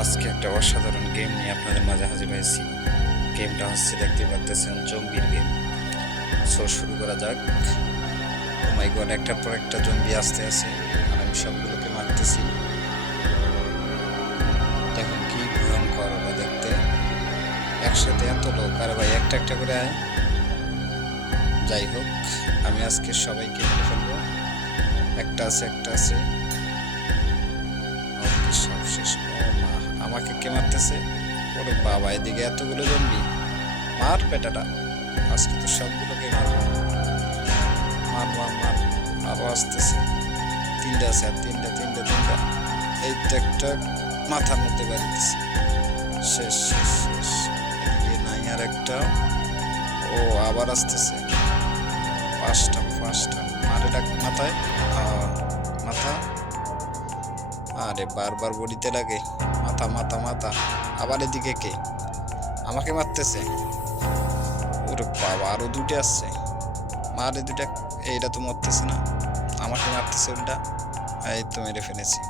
আজকে একটা অসাধারণ গেম নিয়ে আপনাদের মাঝে হাজির হয়েছি। গেমটা হচ্ছে দেখতে পাচ্ছেন জম্বির গেম। সো শুরু করা যাক। ও মাই গড, একটার পর একটা জম্বি আসতে আছে আর আমি সবগুলোকে মারতেছি। দেখুন কি ভয়ঙ্কর ওরা দেখতে, একসাথে এত লোক। আরে ভাই একটা একটা করে আয়। যাই হোক, আমি আজকে সবাইকে মেরে ফেলবো। একটা আছে একটা আছে। ওকে, সব শেষ। ও মা, আমাকে কে মারতেছে? ওরে বাবা, এদিকে এতগুলো জম্বি। মার বেটাটা, আজকে তো সবগুলোকে মারবো। মার মার মার, আরো আসতেছে। তিনটা আছে, আর তিনটা তিনটা তিনটা। এই তো একটা মাথার মধ্যে বাড়িতেছি। শেষ শেষ শেষ। এদিকে নাই আর একটা। ও আবার আসতেছে। পাঁচটা পাঁচটা। মারে ডাক মাথায়। মাথা। আরে বারবার বডিতে লাগে। মাথা মাথা মাথা। আবার এদিকে কে আমাকে মারতেছে? ওরে বাবা, আরো দুটো আসছে। মারে দুটা। এইটা তো মরতেছে না, আমাকে মারতেছে উল্টা। এই তো মেরে ফেলেছি।